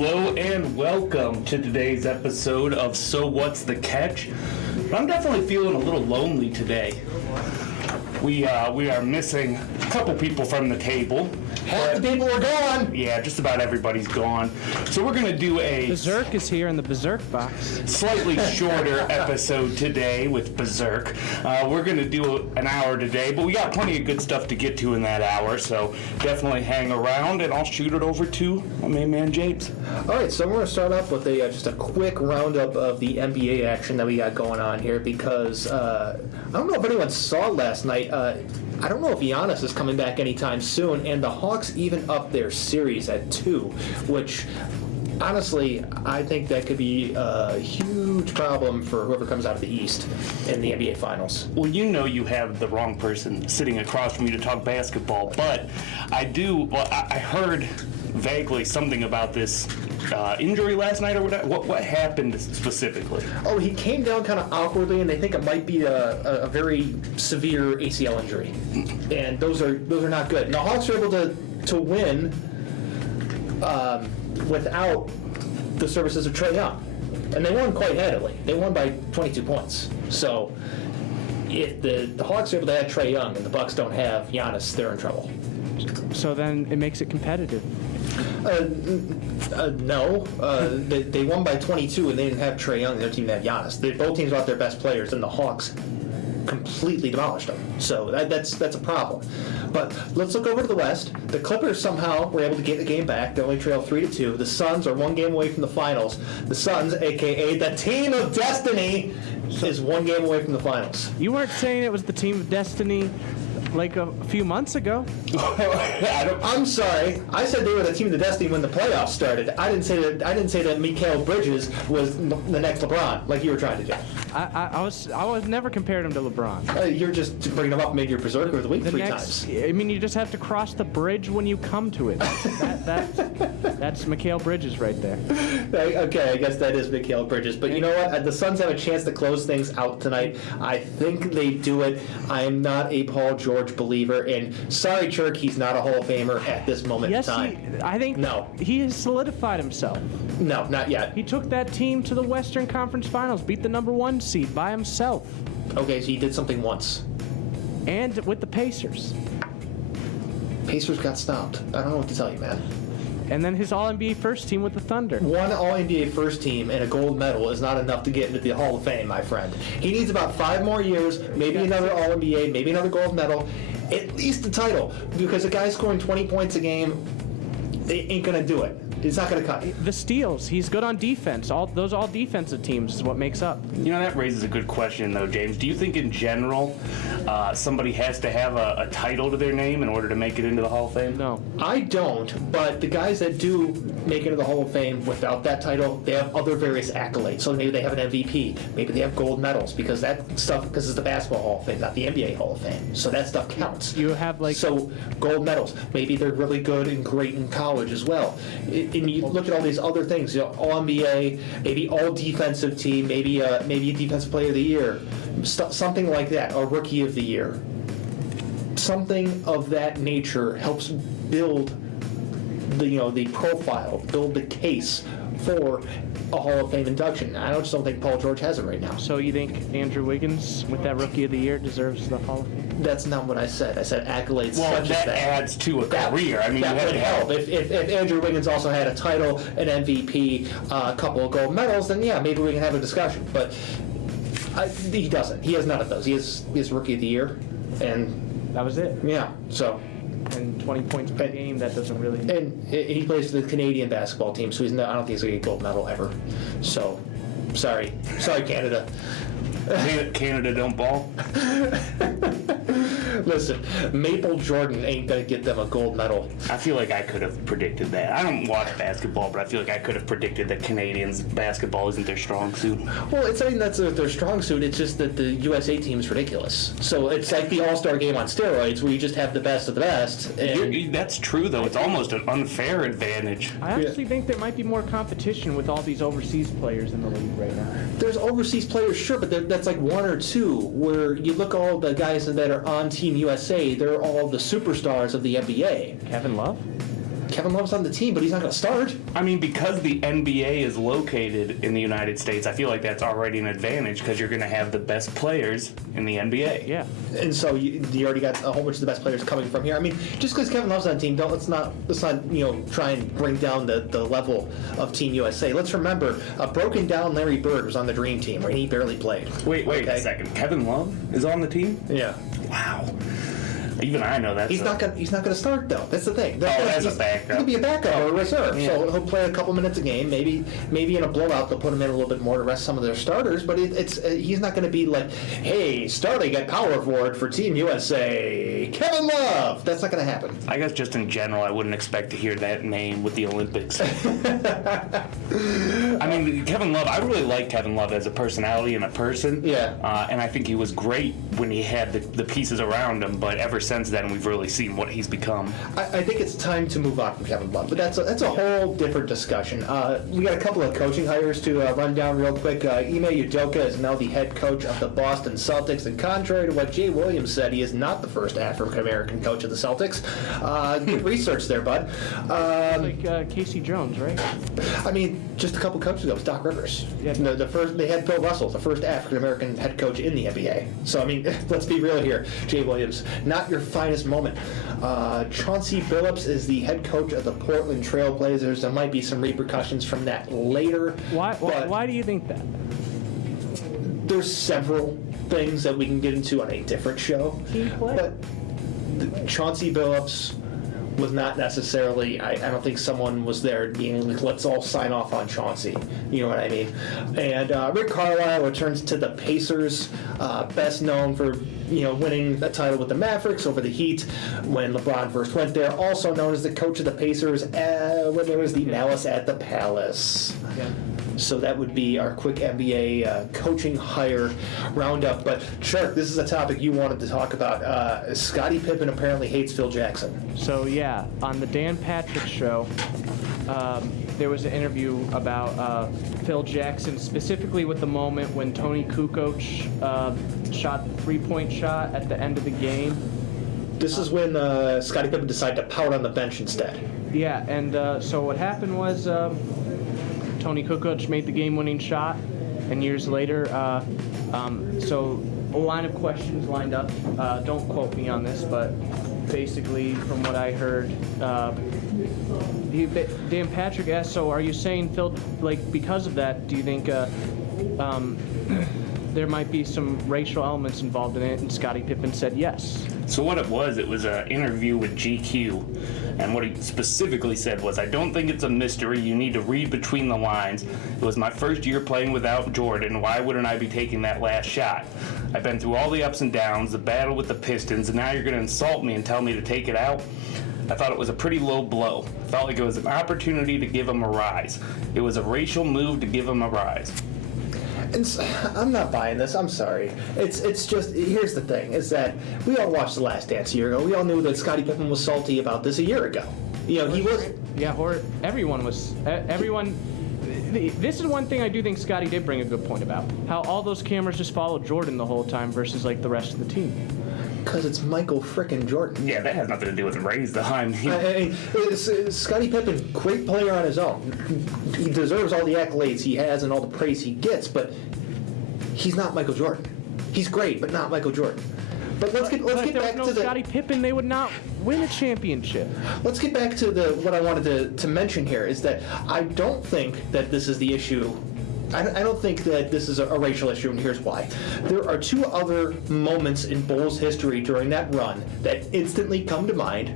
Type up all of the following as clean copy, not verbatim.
Hello and welcome to today's episode of So What's the Catch? I'm definitely feeling a little lonely today. We are missing a couple people from the table. Half the people are gone. Yeah, just about everybody's gone. So we're going to do a Berserk is here in the Berserk box. slightly shorter episode today with Berserk. We're going to do an hour today, but we got plenty of good stuff to get to in that hour, so definitely hang around, and I'll shoot it over to my main man, James. All right, so we're going to start off with just a quick roundup of the NBA action that we got going on here because I don't know if anyone saw last night. I don't know if Giannis is coming back anytime soon, and the Hawks even upped their series at 2, which honestly, I think that could be a huge problem for whoever comes out of the East in the NBA Finals. Well, you know you have the wrong person sitting across from you to talk basketball, but I heard vaguely something about this injury last night or whatever. What happened specifically? Oh, he came down kind of awkwardly, and they think it might be a very severe ACL injury, and those are not good. And the Hawks are able to win without the services of Trae Young, and they won quite handily. They won by 22 points. So if the Hawks are able to have Trae Young and the Bucks don't have Giannis, they're in trouble. So then it makes it competitive. No. They won by 22, and they didn't have Trae Young. Their team didn't have Giannis. Both teams brought their best players, and the Hawks completely demolished them. So that's a problem. But let's look over to the West. The Clippers somehow were able to get the game back. They only trail 3-2. The Suns are one game away from the finals. The Suns, a.k.a. the team of destiny, is one game away from the finals. You weren't saying it was the team of destiny like a few months ago. I'm sorry. I said they were the team of the destiny when the playoffs started. I didn't say that Mikal Bridges was the next LeBron, like you were trying to do. I was never compared him to LeBron. You're just bringing him up, made your berserker of the week three times. I mean, you just have to cross the bridge when you come to it. That's Mikal Bridges right there. Okay, I guess that is Mikal Bridges. But you know what? The Suns have a chance to close things out tonight. I think they do it. I am not a Paul George believer, and sorry, Chirk, he's not a Hall of Famer at this moment in time. I think he has solidified himself. No, not yet. He took that team to the Western Conference Finals, beat the number 1 seed by himself. Okay, so he did something once. And with the Pacers. Pacers got stopped. I don't know what to tell you, man. And then his All-NBA first team with the Thunder. One All-NBA first team and a gold medal is not enough to get into the Hall of Fame, my friend. He needs about 5 more years, maybe another All-NBA, maybe another gold medal, at least a title, because a guy scoring 20 points a game, they ain't going to do it. It's not going to cut. The steals. He's good on defense. All defensive teams is what makes up. You know, that raises a good question, though, James. Do you think in general somebody has to have a title to their name in order to make it into the Hall of Fame? No. I don't, but the guys that do make it into the Hall of Fame without that title, they have other various accolades. So maybe they have an MVP. Maybe they have gold medals because it's the Basketball Hall of Fame, not the NBA Hall of Fame. So that stuff counts. You have So gold medals. Maybe they're really good and great in college as well. And you look at all these other things, All NBA, maybe All Defensive Team, maybe a Defensive Player of the Year, something like that, or Rookie of the Year. Something of that nature helps build the profile, build the case for a Hall of Fame induction. I just don't think Paul George has it right now. So you think Andrew Wiggins, with that Rookie of the Year, deserves the Hall of Fame? That's not what I said. I said accolades Well, such as that. adds to a career. I mean, that would help. If Andrew Wiggins also had a title, an MVP, a couple of gold medals, then yeah, maybe we can have a discussion. But he doesn't. He has none of those. He has Rookie of the Year, and that was it. Yeah. So. And 20 points per game, that doesn't really... And he plays for the Canadian basketball team, so I don't think he's going to get a gold medal ever. So, sorry, Canada. Canada don't ball. Listen, Maple Jordan ain't going to get them a gold medal. I feel like I could have predicted that. I don't watch basketball, but I feel like I could have predicted that Canadians basketball isn't their strong suit. Well, it's not that's their strong suit. It's just that the USA team is ridiculous. So it's like the All-Star game on steroids, where you just have the best of the best. That's true, though. It's almost an unfair advantage. I honestly think there might be more competition with all these overseas players in the league right now. There's overseas players, sure, but that's like 1 or 2. Where you look at all the guys that are on Team USA, they're all the superstars of the NBA. Kevin Love? Kevin Love's on the team, but he's not going to start. I mean, because the NBA is located in the United States, I feel like that's already an advantage because you're going to have the best players in the NBA. Yeah. And so you already got a whole bunch of the best players coming from here. I mean, just because Kevin Love's on the team, let's not try and bring down the level of Team USA. Let's remember, a broken down Larry Bird was on the Dream Team, and he barely played. Wait a second. Kevin Love is on the team? Yeah. Wow. Even I know that. He's not gonna start though. That's the thing. As a He's backup. gonna be a backup or a reserve. Yeah. So he'll play a couple minutes a game. Maybe in a blowout they'll put him in a little bit more to rest some of their starters. But he's not gonna be like, hey, starting at power forward for Team USA, Kevin Love. That's not gonna happen. I guess just in general, I wouldn't expect to hear that name with the Olympics. I mean, Kevin Love, I really like Kevin Love as a personality and a person. Yeah. And I think he was great when he had the pieces around him, but ever since then, we've really seen what he's become. I think it's time to move on from Kevin Love, but that's a whole different discussion. We got a couple of coaching hires to run down real quick. Ime Udoka is now the head coach of the Boston Celtics, and contrary to what Jay Williams said, he is not the first African-American coach of the Celtics. Good research there, bud. Like Casey Jones, right? I mean, just a couple coaches ago, it was Doc Rivers. Yeah. The first, they had Bill Russell, the first African-American head coach in the NBA. So, I mean, let's be real here. Jay Williams, not your finest moment. Chauncey Billups is the head coach of the Portland Trail Blazers. There might be some repercussions from that later. Why do you think that? There's several things that we can get into on a different show. Team play? But Chauncey Billups was not necessarily, I don't think someone was there being like, let's all sign off on Chauncey. You know what I mean? And Rick Carlisle returns to the Pacers, best known for winning a title with the Mavericks over the Heat when LeBron first went there. Also known as the coach of the Pacers when there was the Malice at the Palace. Yeah. So that would be our quick NBA coaching hire roundup. But Shark, this is a topic you wanted to talk about. Scottie Pippen apparently hates Phil Jackson. So yeah, on the Dan Patrick show, there was an interview about Phil Jackson, specifically with the moment when Tony Kukoc shot the three-point shot at the end of the game. This is when Scottie Pippen decided to pout on the bench instead. Yeah, and so what happened was Tony Kukoc made the game-winning shot, and years later, so a line of questions lined up. Don't quote me on this, but basically, from what I heard, Dan Patrick asked, so are you saying, Phil, like, because of that, do you think there might be some racial elements involved in it? And Scottie Pippen said yes. So what it was an interview with GQ, and what he specifically said was, I don't think it's a mystery. You need to read between the lines. It was my first year playing without Jordan. Why wouldn't I be taking that last shot? I've been through all the ups and downs, the battle with the Pistons, and now you're going to insult me and tell me to take it out? I thought it was a pretty low blow. Felt like it was an opportunity to give him a rise. It was a racial move to give him a rise. And I'm not buying this. I'm sorry. It's just, here's the thing, is that we all watched The Last Dance a year ago. We all knew that Scottie Pippen was salty about this a year ago. He was. Yeah, or everyone was. Everyone. This is one thing I do think Scottie did bring a good point about. How all those cameras just followed Jordan the whole time versus like the rest of the team. Because it's Michael frickin' Jordan. Yeah, that has nothing to do with race, though. I mean, Scottie Pippen, great player on his own. He deserves all the accolades he has and all the praise he gets, but he's not Michael Jordan. He's great, but not Michael Jordan. But let's get back to the Scottie Pippen, they would not win a championship. Let's get back to what I wanted to mention here is that I don't think that this is the issue. I don't think that this is a racial issue, and here's why. There are two other moments in Bulls history during that run that instantly come to mind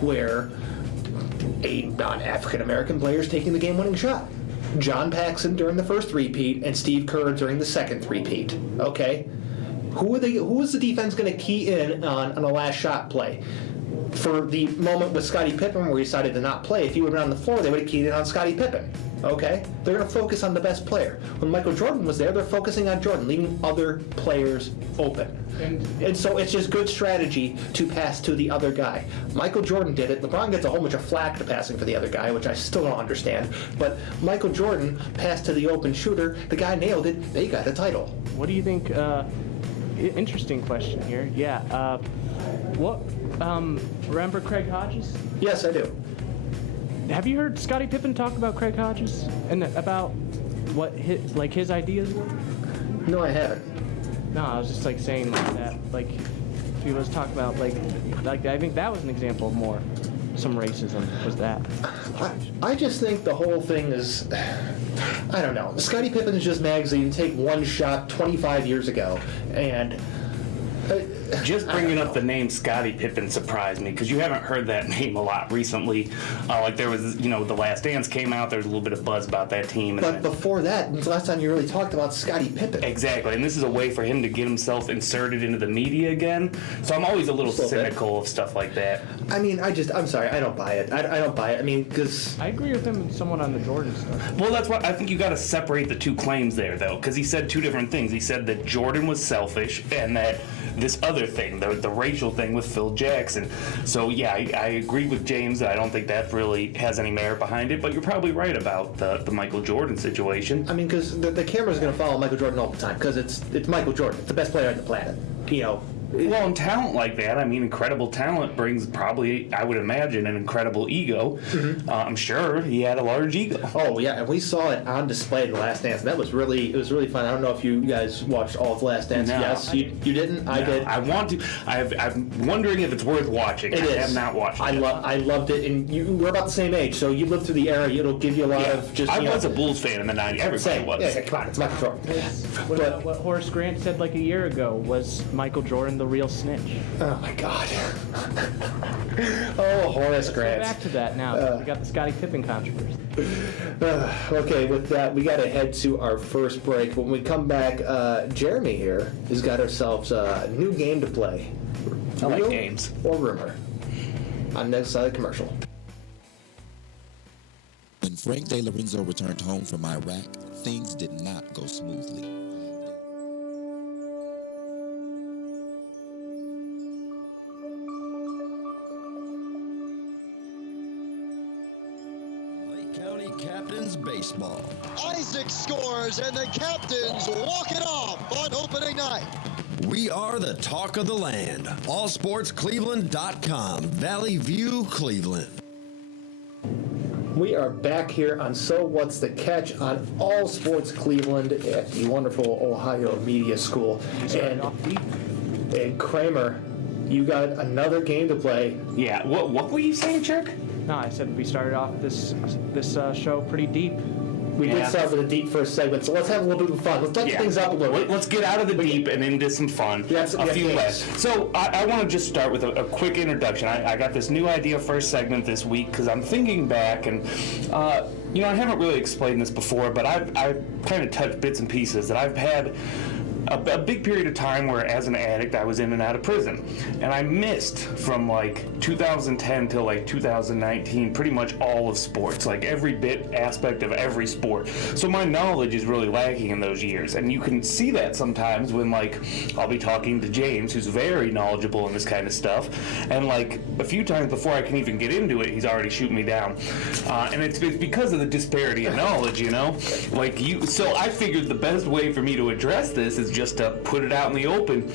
where a non-African American player is taking the game-winning shot. John Paxson during the first three-peat and Steve Kerr during the second three-peat. Okay? Who is the defense going to key in on a last shot play? For the moment with Scottie Pippen where he decided to not play, if he would have been on the floor, they would have keyed in on Scottie Pippen. Okay? They're going to focus on the best player. When Michael Jordan was there, they're focusing on Jordan, leaving other players open. And so it's just good strategy to pass to the other guy. Michael Jordan did it. LeBron gets a whole bunch of flack to passing for the other guy, which I still don't understand. But Michael Jordan passed to the open shooter. The guy nailed it. They got a title. What do you think? Interesting question here. Yeah. Remember Craig Hodges? Yes, I do. have you heard Scottie Pippen talk about Craig Hodges and about what his ideas were? No, I haven't. No, I was just like saying like that. Like he was talking about like I think that was an example of more some racism was that. I just think the whole thing is, I don't know. Scottie Pippen is just magazine. Take one shot 25 years ago, and Just bringing up the name Scottie Pippen surprised me because you haven't heard that name a lot recently. Like there was, The Last Dance came out. There was a little bit of buzz about that team. And but before that, when's the last time you really talked about Scottie Pippen? Exactly, and this is a way for him to get himself inserted into the media again. So I'm always a little cynical of stuff like that. I mean, I'm sorry, I don't buy it. I don't buy it. I mean, because I agree with him somewhat on the Jordan stuff. Well, that's why I think you got to separate the two claims there, though, because he said two different things. He said that Jordan was selfish, and that this other thing, the racial thing with Phil Jackson. So yeah, I agree with James. I don't think that really has any merit behind it, but you're probably right about the Michael Jordan situation. I mean, because the camera's going to follow Michael Jordan all the time because it's Michael Jordan. It's the best player on the planet. Well, and talent like that, I mean, incredible talent brings probably, I would imagine, an incredible ego. Mm-hmm. I'm sure he had a large ego. Oh yeah, and we saw it on display in The Last Dance. That was really fun. I don't know if you guys watched all of The Last Dance. No. Yes, you didn't. No. I did. I want to. I'm wondering if it's worth watching. I have not watched it. I loved it, and we're about the same age, so you lived through the era. It'll give you a lot of just. I was a Bulls fan in the '90s. Everybody was. Yeah, come on, it's Michael Jordan. What Horace Grant said like a year ago was Michael Jordan the real snitch. Oh my God. Oh, Horace Grant. Back to that now. We got the Scottie Pippen controversy. Okay, with that, we got to head to our first break. When we come back, Jeremy here has got ourselves a new game to play. I like Real games. Or rumor? On the next side of the commercial. When Frank De Lorenzo returned home from Iraq, things did not go smoothly. County Captains Baseball. Isaac scores and the Captains walk it off on opening night. We are the talk of the land. AllSportsCleveland.com. Valley View, Cleveland. We are back here on So What's the Catch on All Sports Cleveland at the wonderful Ohio Media School. And Kramer, you got another game to play. Yeah. What were you saying, Chuck? No, I said we started off this show pretty deep. We did start with a deep first segment, so let's have a little bit of fun. Let's lighten things up a little bit. Let's get out of the deep and into some fun. A few less. So I want to just start with a quick introduction. I got this new idea first segment this week because I'm thinking back and, I haven't really explained this before, but I've kind of touched bits and pieces that I've had a big period of time where as an addict I was in and out of prison, and I missed from like 2010 till like 2019 pretty much all of sports, like every aspect of every sport. So my knowledge is really lacking in those years, and you can see that sometimes when like I'll be talking to James, who's very knowledgeable in this kind of stuff, and like a few times before I can even get into it, he's already shooting me down, and it's because of the disparity of knowledge, So I figured the best way for me to address this is just to put it out in the open.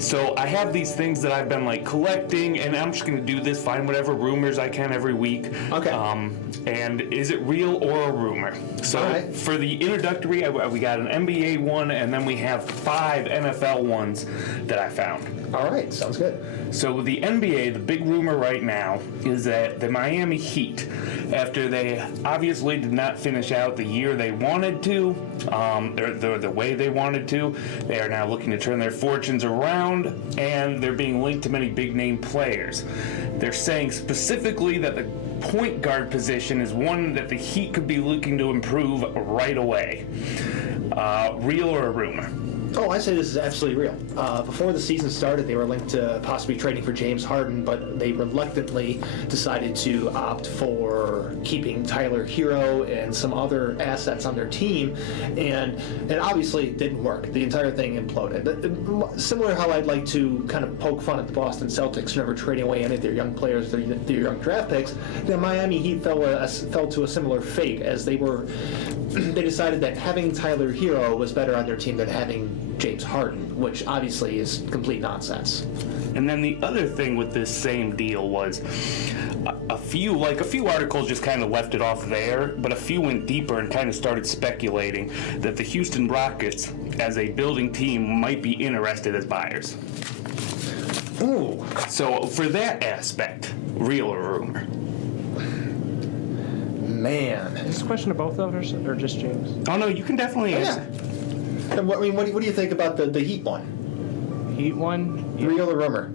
So I have these things that I've been like collecting, and I'm just going to do this, find whatever rumors I can every week. Okay. And is it real or a rumor? So for the introductory, we got an NBA one, and then we have 5 NFL ones that I found. All right, sounds good. So the NBA, the big rumor right now is that the Miami Heat, after they obviously did not finish out the year they wanted to, the way they wanted to, they are now looking to turn their fortunes around, and they're being linked to many big-name players. They're saying specifically that the point guard position is one that the Heat could be looking to improve right away. Real or a rumor? Oh, I say this is absolutely real. Before the season started, they were linked to possibly trading for James Harden, but they reluctantly decided to opt for keeping Tyler Hero and some other assets on their team, and it obviously didn't work. The entire thing imploded. Similar how I'd like to kind of poke fun at the Boston Celtics for never trading away any of their young players, their young draft picks. The Miami Heat fell to a similar fate as they decided that having Tyler Hero was better on their team than having James Harden, which obviously is complete nonsense. And then the other thing with this same deal was a few articles just kind of left it off there, but a few went deeper and kind of started speculating that the Houston Rockets, as a building team, might be interested as buyers. Ooh. So for that aspect, real or rumor? Man. Is this a question to both of us or just James? Oh no, you can definitely answer. And what do you think about the Heat one? Heat one? Yeah, Real or rumor?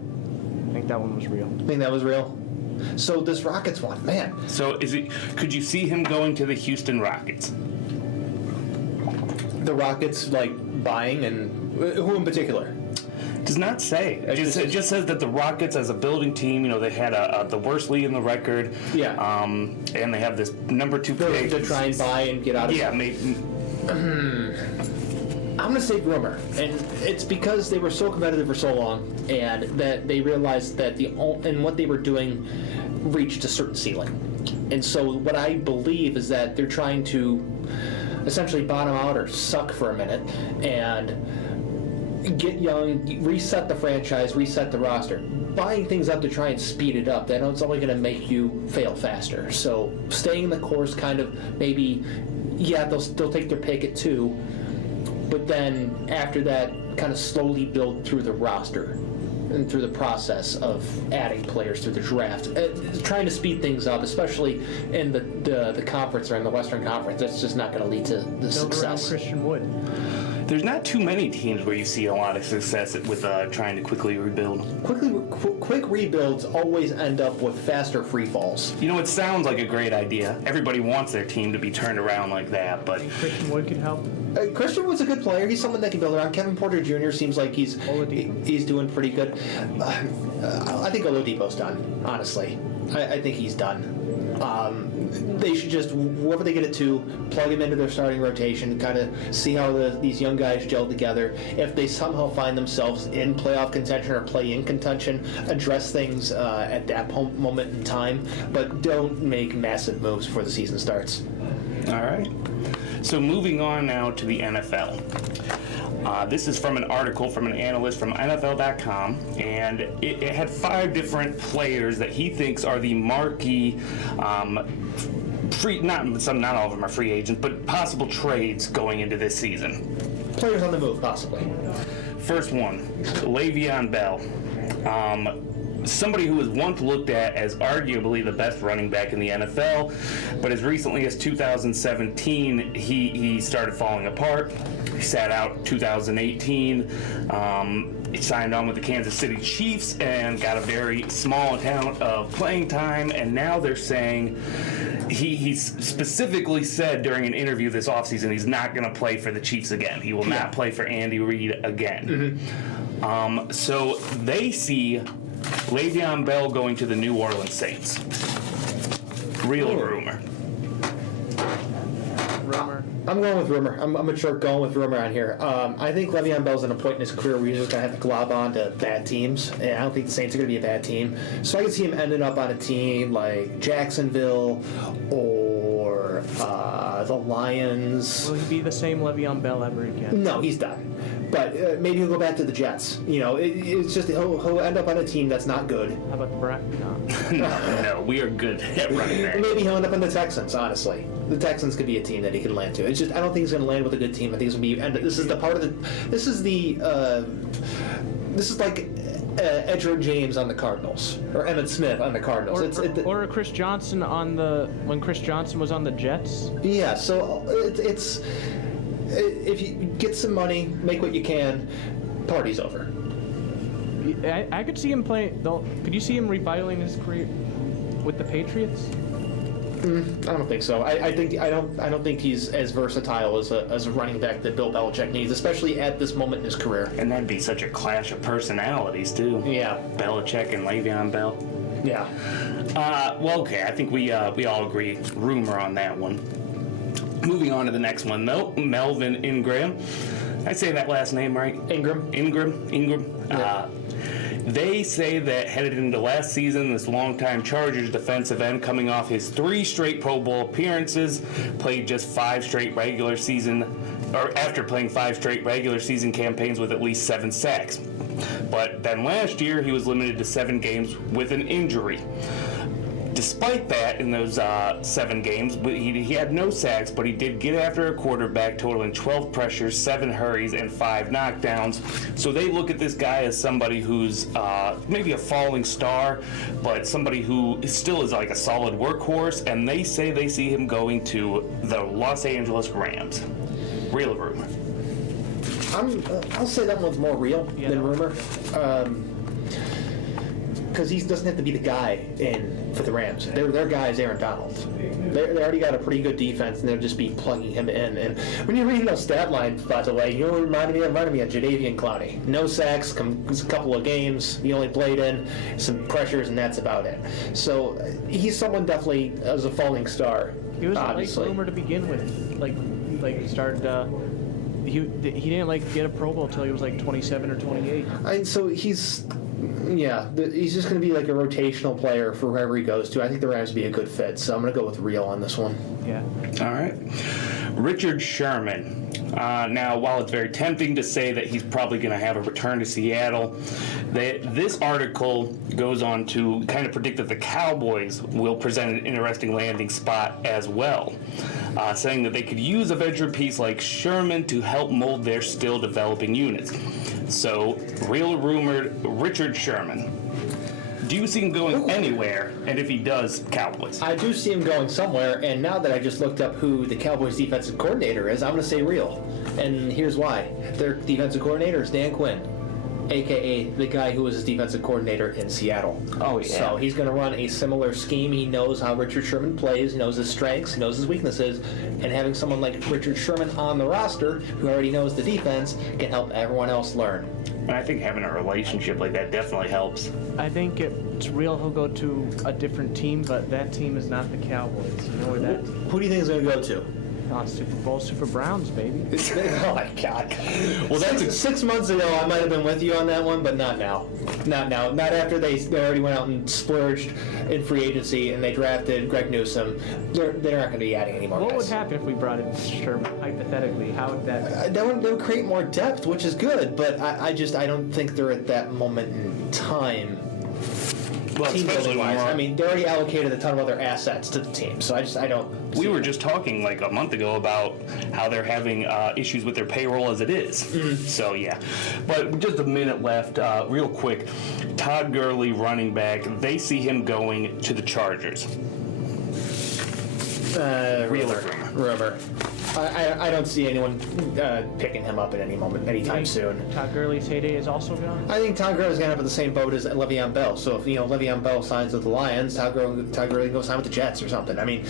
I think that one was real. I think that was real. So this Rockets one, man. So could you see him going to the Houston Rockets? The Rockets like buying, and who in particular? Does not say. It just says that the Rockets, as a building team, they had the worst lead in the record. Yeah. And they have this number 2 pick. To try and buy and get out of Yeah, it. maybe. I'm gonna say rumor, and it's because they were so competitive for so long, and that they realized that and what they were doing reached a certain ceiling. And so what I believe is that they're trying to essentially bottom out or suck for a minute and get young, reset the franchise, reset the roster. Buying things up to try and speed it up, then it's only going to make you fail faster. So staying the course, kind of maybe, yeah, they'll take their pick at 2, but then after that, kind of slowly build through the roster and through the process of adding players through the draft, trying to speed things up, especially in the conference or in the Western Conference. That's just not going to lead to the Build around success. Christian Wood. There's not too many teams where you see a lot of success with trying to quickly rebuild. Quick rebuilds always end up with faster free falls. It sounds like a great idea. Everybody wants their team to be turned around like that, but Christian Wood could help. Christian Wood's a good player. He's someone that can build around. Kevin Porter Jr. seems like he's doing pretty good. I think Oladipo's done. Honestly, I think he's done. They should just, whoever they get it to, plug him into their starting rotation, kind of see how these young guys gel together. If they somehow find themselves in playoff contention or play-in contention, address things at that moment in time, but don't make massive moves before the season starts. all right. So moving on now to the NFL. This is from an article from an analyst from NFL.com, and it had 5 different players that he thinks are the marquee not all of them are free agents, but possible trades going into this season. Players on the move, possibly. First one, Le'Veon Bell. Somebody who was once looked at as arguably the best running back in the NFL, but as recently as 2017, he started falling apart. He sat out 2018. He signed on with the Kansas City Chiefs and got a very small amount of playing time, and now they're saying he specifically said during an interview this offseason he's not going to play for the Chiefs again. He will not play for Andy Reid again. Mm-hmm. So they see Le'Veon Bell going to the New Orleans Saints. Real or rumor? Rumor. I'm going with rumor. I'm a sure going with rumor on here. I think Le'Veon Bell's at a point in his career where he's just going to have to glob on to bad teams. And I don't think the Saints are going to be a bad team. So I can see him ending up on a team like Jacksonville or the Lions. Will he be the same Le'Veon Bell ever again? No, he's done. But maybe he'll go back to the Jets. It's just he'll end up on a team that's not good. How about the Brett? No. No, we are good at running back. Maybe he'll end up on the Texans, honestly. The Texans could be a team that he can land to. It's just, I don't think he's going to land with a good team. I think it's going to be, and this is the part of the, this is like Edgerrin James on the Cardinals, or Emmitt Smith on the Cardinals. Or Chris Johnson when Chris Johnson was on the Jets. Yeah, so it's if you get some money, make what you can, party's over. I could see him play. Could you see him revitalizing his career with the Patriots? I don't think so. I don't think he's as versatile as a running back that Bill Belichick needs, especially at this moment in his career. And that'd be such a clash of personalities, too. Yeah. Belichick and Le'Veon Bell. Yeah. Well, okay, I think we all agree. Rumor on that one. Moving on to the next one, Melvin Ingram. I say that last name right? Ingram. Yeah. They say that headed into last season, this longtime Chargers defensive end, coming off his 3 straight Pro Bowl appearances, played just 5 straight regular season after playing 5 straight regular season campaigns with at least 7 sacks. But then last year, he was limited to 7 games with an injury. Despite that, in those 7 games, he had no sacks, but he did get after a quarterback, totaling 12 pressures, 7 hurries, and 5 knockdowns. So they look at this guy as somebody who's maybe a falling star, but somebody who still is like a solid workhorse, and they say they see him going to the Los Angeles Rams. Real or rumor? I'll say that one's more real than rumor. Because he doesn't have to be the guy for the Rams. Their guy is Aaron Donald. They already got a pretty good defense, and they'll just be plugging him in. And when you read those stat lines, by the way, you know what reminded me of Jadeveon Clowney. No sacks, a couple of games. He only played in some pressures, and that's about it. So he's someone definitely as a falling star. He was obviously. a late bloomer to begin with. Like started. He didn't get a Pro Bowl till he was like 27 or 28. So he's just going to be like a rotational player for wherever he goes to. I think the Rams would be a good fit, so I'm going to go with real on this one. Yeah. All right. Richard Sherman. Now, while it's very tempting to say that he's probably going to have a return to Seattle, this article goes on to kind of predict that the Cowboys will present an interesting landing spot as well, saying that they could use a veteran piece like Sherman to help mold their still developing units. So, real rumored Richard Sherman. Do you see him going anywhere? And if he does, Cowboys? I do see him going somewhere, and now that I just looked up who the Cowboys defensive coordinator is, I'm going to say real. And here's why. Their defensive coordinator is Dan Quinn, a.k.a. the guy who was his defensive coordinator in Seattle. Oh, yeah. So he's going to run a similar scheme. He knows how Richard Sherman plays. He knows his strengths. He knows his weaknesses. And having someone like Richard Sherman on the roster who already knows the defense can help everyone else learn. And I think having a relationship like that definitely helps. I think it's real he'll go to a different team, but that team is not the Cowboys. You know where that? Who do you think is going to go to? Super Bowl, Super Browns, baby. Oh my God! Well, that's 6 months ago, I might have been with you on that one, but not now. Not now. Not after they already went out and splurged in free agency and they drafted Greg Newsome. They're not going to be adding any more What guys. would happen if we brought in Sherman, hypothetically? How would that? That would create more depth, which is good, but I don't think they're at that moment in time. Well, Team especially building when wise. we're- I mean, they already allocated a ton of other assets to the team, so I don't. We were just talking like a month ago about how they're having issues with their payroll as it is. So, yeah. But just a minute left. Real quick. Todd Gurley, running back, they see him going to the Chargers. Real or rumor. I don't see anyone picking him up at any moment, anytime soon. Todd Gurley's heyday is also gone. I think Todd Gurley's going to have the same boat as Le'Veon Bell. So if Le'Veon Bell signs with the Lions, Todd Gurley goes sign with the Jets or something. I mean,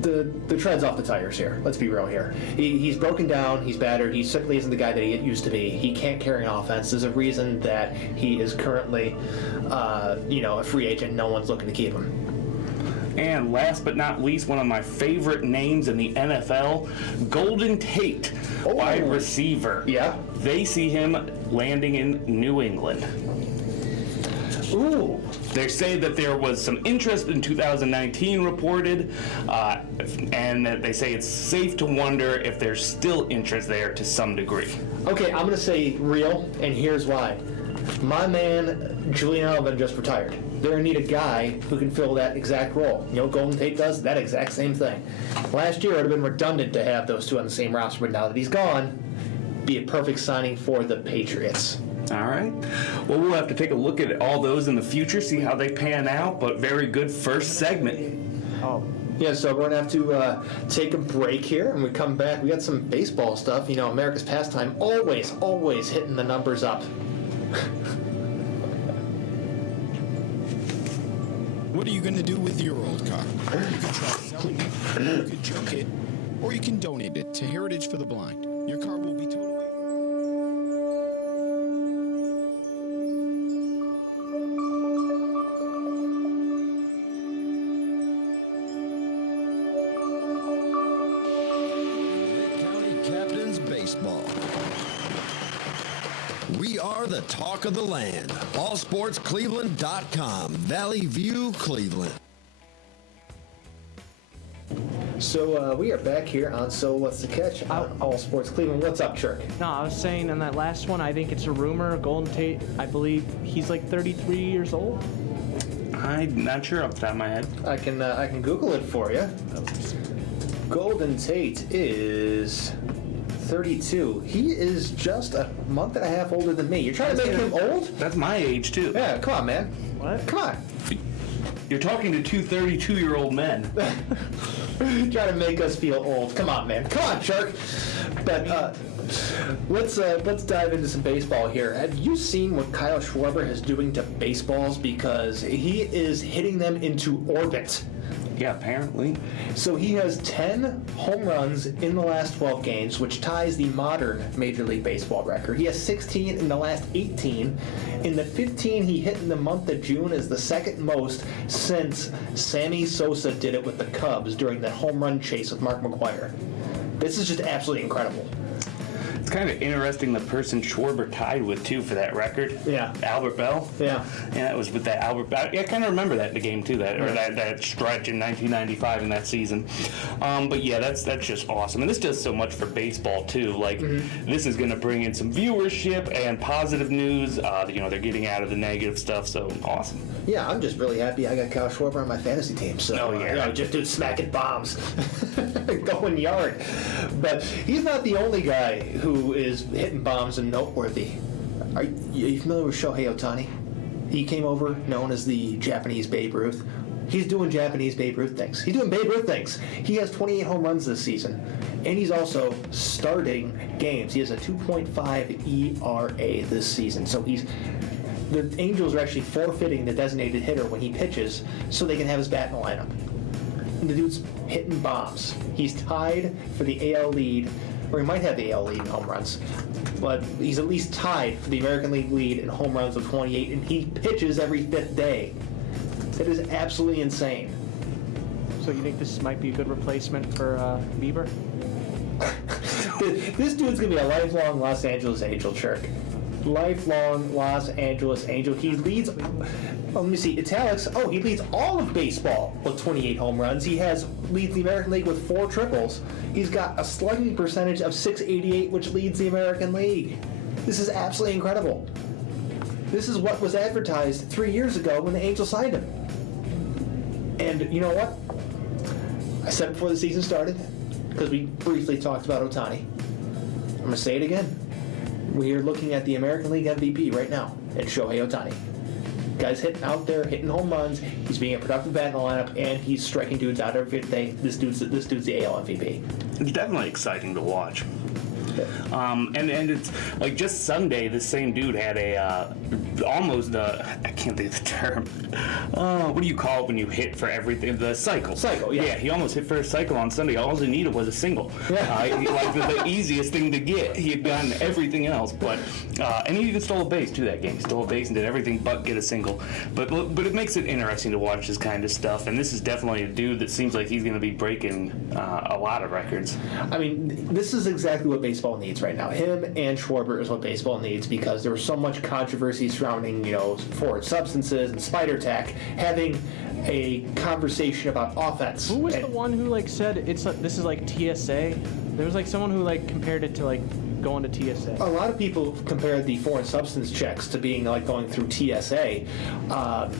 the tread's off the tires here. Let's be real here. He's broken down. He's battered. He certainly isn't the guy that he used to be. He can't carry an offense. There's a reason that he is currently, a free agent. No one's looking to keep him. And last but not least, one of my favorite names in the NFL, Golden Tate, wide receiver. Yeah. They see him landing in New England. Ooh. They say that there was some interest in 2019 reported, and that they say it's safe to wonder if there's still interest there to some degree. Okay, I'm going to say real, and here's why. My man, Julian Edelman, just retired. They're going to need a guy who can fill that exact role. Golden Tate does that exact same thing. Last year, it would have been redundant to have those two on the same roster, but now that he's gone, be a perfect signing for the Patriots. All right. Well, we'll have to take a look at all those in the future, see how they pan out, but very good first segment. Oh. Yeah, so we're going to have to take a break here, and we come back. We got some baseball stuff. America's pastime, always hitting the numbers up. What are you going to do with your old car? You could try selling it, you could junk it, or you can donate it to Heritage for the Blind. Your car will be towed away. Lake County Captains Baseball. We are the talk of the land. AllSportsCleveland.com. Valley View, Cleveland. So we are back here on So What's the Catch on All Sports Cleveland. What's up, Chirk? No, I was saying on that last one, I think it's a rumor. Golden Tate, I believe he's like 33 years old. I'm not sure off the top of my head. I can Google it for you. Golden Tate is 32. He is just a month and a half older than me. You're trying to make him old? That's my age, too. Yeah, come on, man. What? Come on. You're talking to two 32-year-old men. Trying to make us feel old. Come on, man. Come on, Shark. But let's dive into some baseball here. Have you seen what Kyle Schwarber is doing to baseballs? Because he is hitting them into orbit. Yeah, apparently. So he has 10 home runs in the last 12 games, which ties the modern Major League Baseball record. He has 16 in the last 18. In the 15 he hit in the month of June is the second most since Sammy Sosa did it with the Cubs during that home run chase with Mark McGwire. This is just absolutely incredible. It's kind of interesting the person Schwarber tied with, too, for that record. Yeah. Albert Bell. Yeah. Yeah, it was with that Albert Bell. I kind of remember that in the game, too, that stretch in 1995 in that season. But, yeah, that's just awesome. And this does so much for baseball, too. Like, this is going to bring in some viewership and positive news. They're getting out of the negative stuff, so awesome. Yeah, I'm just really happy I got Kyle Schwarber on my fantasy team. So, Oh, yeah. just dude smacking bombs, going yard. But he's not the only guy who is hitting bombs and noteworthy. Are you familiar with Shohei Ohtani? He came over known as the Japanese Babe Ruth. He's doing Japanese Babe Ruth things. He's doing Babe Ruth things. He has 28 home runs this season. And he's also starting games. He has a 2.5 ERA this season. So the Angels are actually forfeiting the designated hitter when he pitches so they can have his bat in the lineup. And the dude's hitting bombs. He's tied for the AL lead, or he might have the AL lead in home runs, but he's at least tied for the American League lead in home runs with 28, and he pitches every fifth day. That is absolutely insane. So you think this might be a good replacement for Bieber? This dude's gonna be a lifelong Los Angeles Angel, Chirk. Lifelong Los Angeles Angel. He leads, let me see, italics. Oh, he leads all of baseball with 28 home runs. He leads the American League with 4 triples. He's got a slugging percentage of .688, which leads the American League. This is absolutely incredible. This is what was advertised 3 years ago when the Angels signed him. And you know what? I said before the season started, because we briefly talked about Ohtani. I'm going to say it again. We are looking at the American League MVP right now in Shohei Ohtani. Guy's out there hitting home runs. He's being a productive bat in the lineup, and he's striking dudes out every day. This dude's the AL MVP. It's definitely exciting to watch. And it's like just Sunday, this same dude had almost I can't think of the term. What do you call it when you hit for everything? The cycle. Cycle, yeah. Yeah, he almost hit for a cycle on Sunday. All he needed was a single. Yeah. Like the easiest thing to get. He had gotten everything else, but and he even stole a base too that game. He stole a base and did everything but get a single. But it makes it interesting to watch this kind of stuff. And this is definitely a dude that seems like he's going to be breaking a lot of records. I mean, this is exactly what baseball needs right now. Him and Schwarber is what baseball needs, because there was so much controversy surrounding, foreign substances and spider tack. Having a conversation about offense. Who was the one who said this is like TSA? There was someone who compared it to going to TSA. A lot of people compared the foreign substance checks to being going through TSA,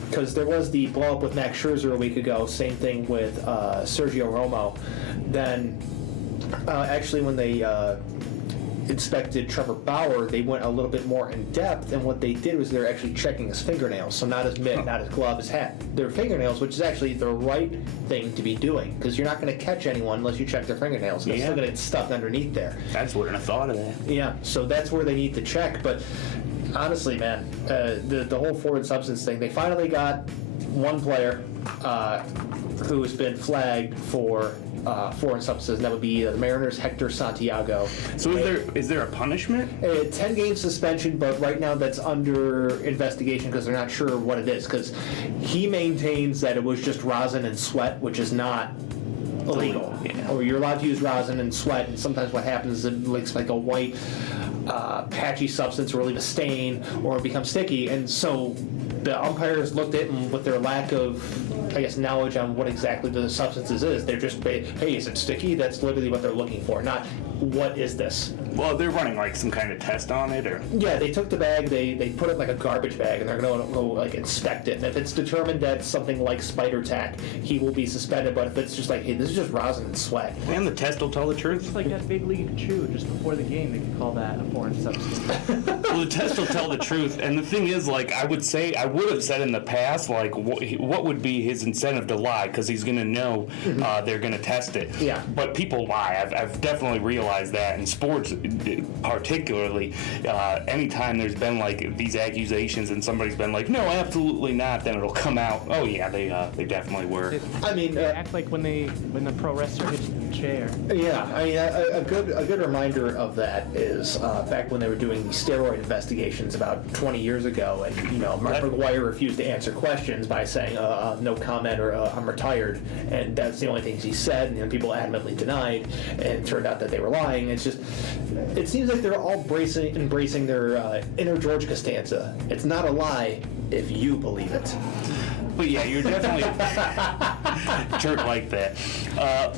because there was the blow up with Max Scherzer a week ago. Same thing with Sergio Romo. Then actually when they inspected Trevor Bauer, they went a little bit more in depth, and what they did was they're actually checking his fingernails. So not his mitt, not his glove, his hat. Their fingernails, which is actually the right thing to be doing, because you're not going to catch anyone unless you check their fingernails. They're still going to get stuck underneath there. That's wouldn't have thought of that. Yeah, so that's where they need to check. But honestly, man, the whole foreign substance thing, they finally got one player who's been flagged for foreign substances, and that would be the Mariners' Hector Santiago. So is there a punishment? 10-game suspension, but right now that's under investigation because they're not sure what it is, because he maintains that it was just rosin and sweat, which is not illegal. Yeah. Or you're allowed to use rosin and sweat, and sometimes what happens is it looks like a white patchy substance or leave a stain or become sticky. And so the umpires looked at it with their lack of, I guess, knowledge on what exactly the substances is. They're just, hey, is it sticky? That's literally what they're looking for, not what is this. Well, they're running like some kind of test on it, or Yeah, they took the bag, they put it in like a garbage bag, and they're going to go like inspect it. And if it's determined that something like spider tack, he will be suspended. But if it's just like, hey, this is just rosin and sweat. and the test will tell the truth. It's like that Big League Chew just before the game. They could call that a foreign substance. Well, the test will tell the truth, and the thing is, like, I would have said in the past, like, what would be his incentive to lie? Because he's going to know they're going to test it. Yeah. But people lie. I've definitely realized that in sports, particularly, anytime there's been like these accusations and somebody's been like, no, absolutely not, then it'll come out. Oh yeah, they definitely were. I mean, Act like when the pro wrestler hits the chair. yeah, I mean, a good reminder of that is back when they were doing the steroid investigations about 20 years ago, and Mark McGwire refused to answer questions by saying no comment or I'm retired, and that's the only things he said, and people adamantly denied, and it turned out that they were lying. It's just, it seems like they're all embracing their inner George Costanza. It's not a lie if you believe it. But yeah, you're definitely jerk like that.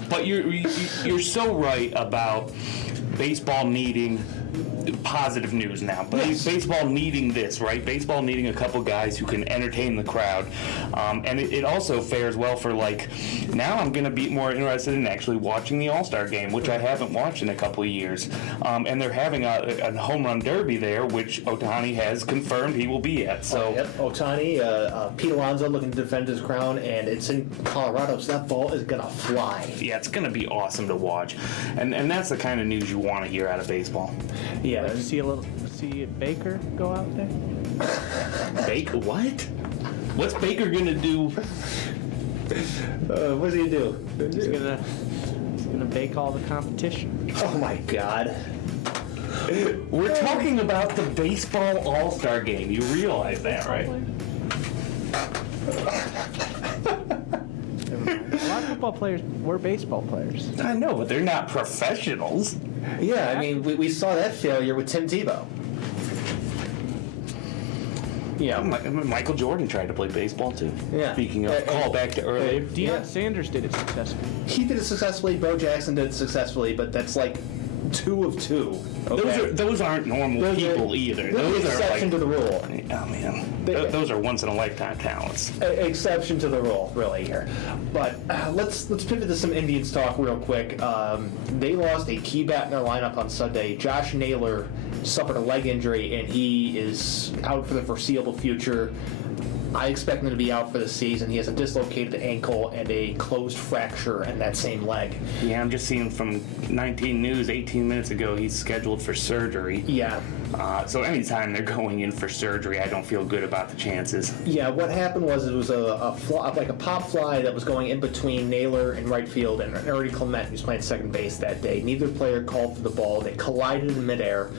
But you're so right about baseball needing positive news now. But baseball needing this, right? Baseball needing a couple guys who can entertain the crowd. And it also fares well for, like, now I'm going to be more interested in actually watching the All-Star game, which I haven't watched in a couple of years. And they're having a home run derby there, which Ohtani has confirmed he will be at. So Yep, Ohtani, Pete Alonso looking to defend his crown, and it's in Colorado, so that ball is going to fly. yeah, it's going to be awesome to watch. And that's the kind of news you want to hear out of baseball. Yeah, Like see Baker go out there. Baker? What? What's Baker going to do? what's he going to do? He's gonna bake all the competition. Oh my God. We're talking about the baseball All-Star game. You realize that, right? A lot of football players were baseball players. I know, but they're not professionals. Yeah, I mean, we saw that failure with Tim Tebow. Yeah. Michael Jordan tried to play baseball too. Yeah. Speaking of, call back to earlier. Deion Sanders did it successfully. He did it successfully. Bo Jackson did it successfully, but that's like 2 of 2. Okay? Those aren't normal people either. Those are exception to the rule. Oh man, those are once in a lifetime talents. Exception to the rule, really here. But let's pivot to some Indians talk real quick. They lost a key bat in their lineup on Sunday. Josh Naylor suffered a leg injury, and he is out for the foreseeable future. I expect him to be out for the season. He has a dislocated ankle and a closed fracture in that same leg. Yeah, I'm just seeing from 19 News 18 minutes ago he's scheduled for surgery. Yeah. So anytime they're going in for surgery, I don't feel good about the chances. Yeah, what happened was it was a pop fly that was going in between Naylor and right field and Ernie Clement, who's playing second base that day. Neither player called for the ball. They collided in midair.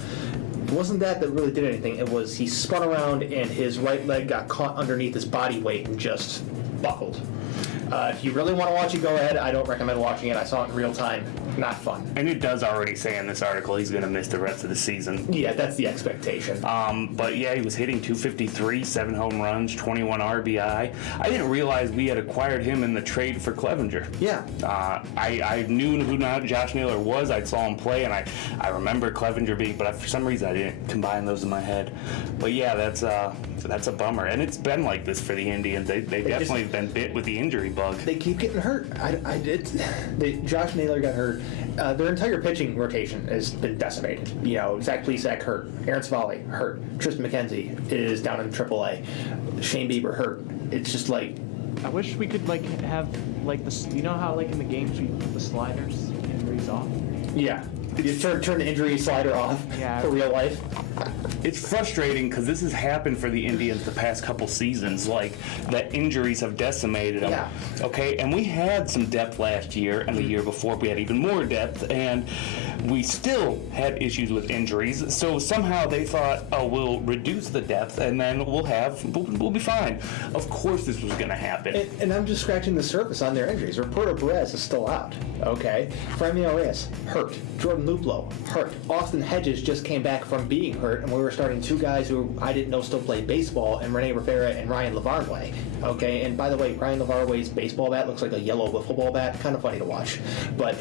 It wasn't that really did anything. It was he spun around and his right leg got caught underneath his body weight and just buckled. If you really want to watch it, go ahead. I don't recommend watching it. I saw it in real time. Not fun. And it does already say in this article he's going to miss the rest of the season. Yeah, that's the expectation. But yeah, he was hitting 253, 7 home runs, 21 RBI. I didn't realize we had acquired him in the trade for Clevenger. Yeah. I knew who Josh Naylor was. I saw him play, and I remember Clevenger being, but for some reason I didn't combine those in my head. But yeah, that's a bummer, and it's been like this for the Indians. They've definitely been bit with the injury bug. They keep getting hurt. Josh Naylor got hurt. Their entire pitching rotation has been decimated. Zach Plesac hurt. Aaron Savali hurt. Tristan McKenzie is down in AAA. Shane Bieber hurt. It's just like, I wish we could have this. You know how in the games we put the sliders injuries off. yeah. You turn the injury slider off Yeah. for real life. It's frustrating because this has happened for the Indians the past couple seasons. Like, that injuries have decimated them. Yeah. Okay, and we had some depth last year, and the year before we had even more depth, and we still had issues with injuries. So somehow they thought, oh, we'll reduce the depth, and then we'll be fine. Of course, this was going to happen. And I'm just scratching the surface on their injuries. Roberto Perez is still out. Okay. Franmil Reyes, hurt. Jordan Luplow, hurt. Austin Hedges just came back from being hurt, and we were starting two guys who I didn't know still played baseball, and Rene Rivera and Ryan Lavarnway. Okay. And by the way, Ryan Lavarnway's baseball bat looks like a yellow wiffle ball bat. Kind of funny to watch. But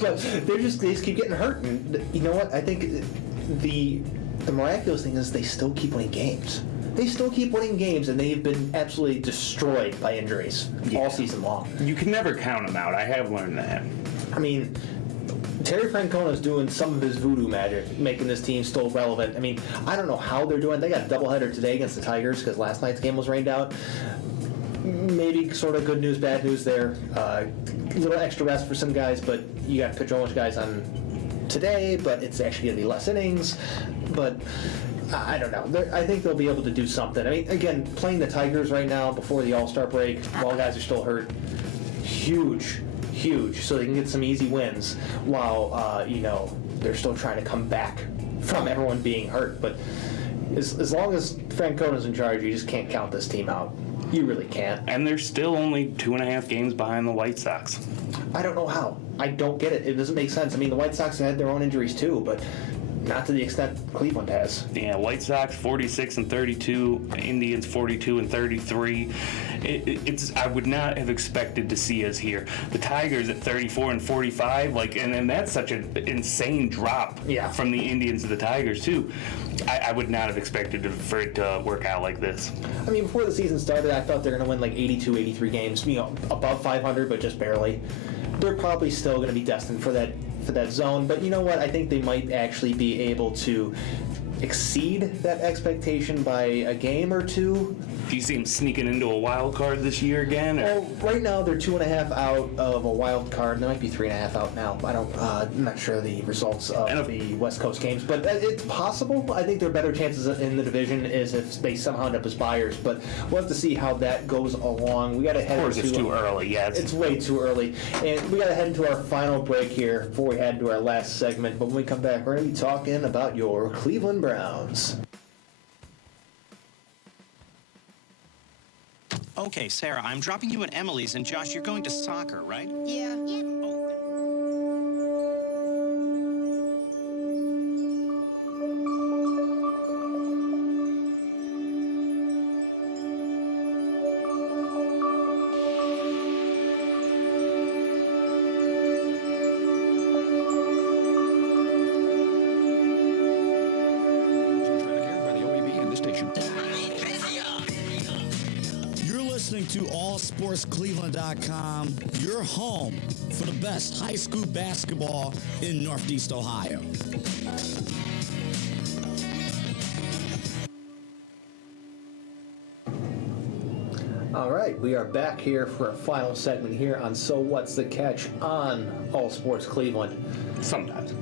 but they just keep getting hurt. And you know what? I think the miraculous thing is they still keep winning games. They still keep winning games, and they've been absolutely destroyed by injuries all season long. You can never count them out. I have learned that. I mean, Terry Francona's doing some of his voodoo magic, making this team still relevant. I mean, I don't know how they're doing. They got a doubleheader today against the Tigers because last night's game was rained out. Maybe sort of good news, bad news there. A little extra rest for some guys, but you got to pitch almost guys on today, but it's actually going to be less innings. But I don't know. I think they'll be able to do something. I mean, again, playing the Tigers right now before the All-Star break, while guys are still hurt, huge, so they can get some easy wins while, they're still trying to come back from everyone being hurt. But as long as Francona's in charge, you just can't count this team out. You really can't. And they're still only 2.5 games behind the White Sox. I don't know how. I don't get it. It doesn't make sense. I mean, the White Sox had their own injuries too, but not to the extent Cleveland has. Yeah, White Sox 46-32, Indians 42-33. It's I would not have expected to see us here. The Tigers at 34-45, and that's such an insane drop from the Indians to the Tigers too. I would not have expected for it to work out like this. I mean, before the season started, I thought they were going to win like 82, 83 games, above 500, but just barely. They're probably still going to be destined for that zone, but you know what? I think they might actually be able to exceed that expectation by a game or two. Do you see them sneaking into a wild card this year again? Or? Well, right now they're 2.5 out of a wild card. They might be 3.5 out now. I'm not sure the results of the West Coast games, but it's possible. I think their better chances in the division is if they somehow end up as buyers, but we'll have to see how that goes along. We got to head. Of course, it's too early. Yeah, it's way too early, and we got to head into our final break here before we head into our last segment. But when we come back, we're going to be talking about your Cleveland Browns. Okay, Sarah, I'm dropping you at Emily's, and Josh, you're going to soccer, right? Yeah. To allsportscleveland.com, your home for the best high school basketball in Northeast Ohio. All right, we are back here for a final segment here on So What's the Catch on All Sports Cleveland. Sometimes.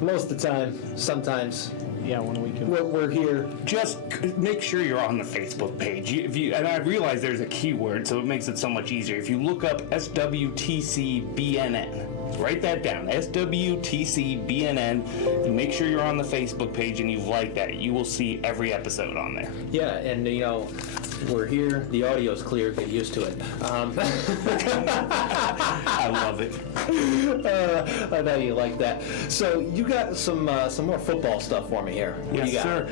Most of the time. Sometimes. Yeah, when we can. We're here. Just make sure you're on the Facebook page. And I realize there's a keyword, so it makes it so much easier. If you look up SWTCBNN, write that down, SWTCBNN, and make sure you're on the Facebook page and you've liked that. You will see every episode on there. Yeah, and we're here. The audio's clear. Get used to it. I love it. I know you like that. So you got some more football stuff for me here. What Yes, sir.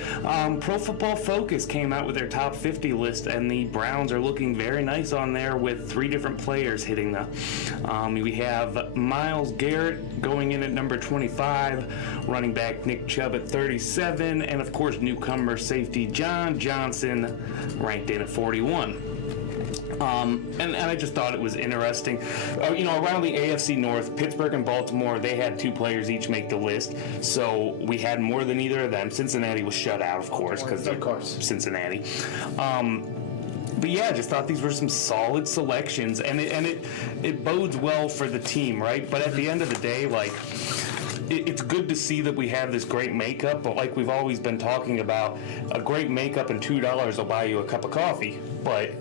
Pro Football Focus came out with their top 50 list, and the Browns are looking very nice on there with 3 different players hitting the. We have Myles Garrett going in at number 25, running back Nick Chubb at 37, and of course newcomer safety John Johnson ranked in at 41. And I just thought it was interesting. Around the AFC North, Pittsburgh and Baltimore, they had 2 players each make the list. So we had more than either of them. Cincinnati was shut out, of course, because of Cincinnati. But yeah, I just thought these were some solid selections, and it bodes well for the team, right? But at the end of the day, it's good to see that we have this great makeup, but like we've always been talking about, a great makeup and $2 will buy you a cup of coffee, but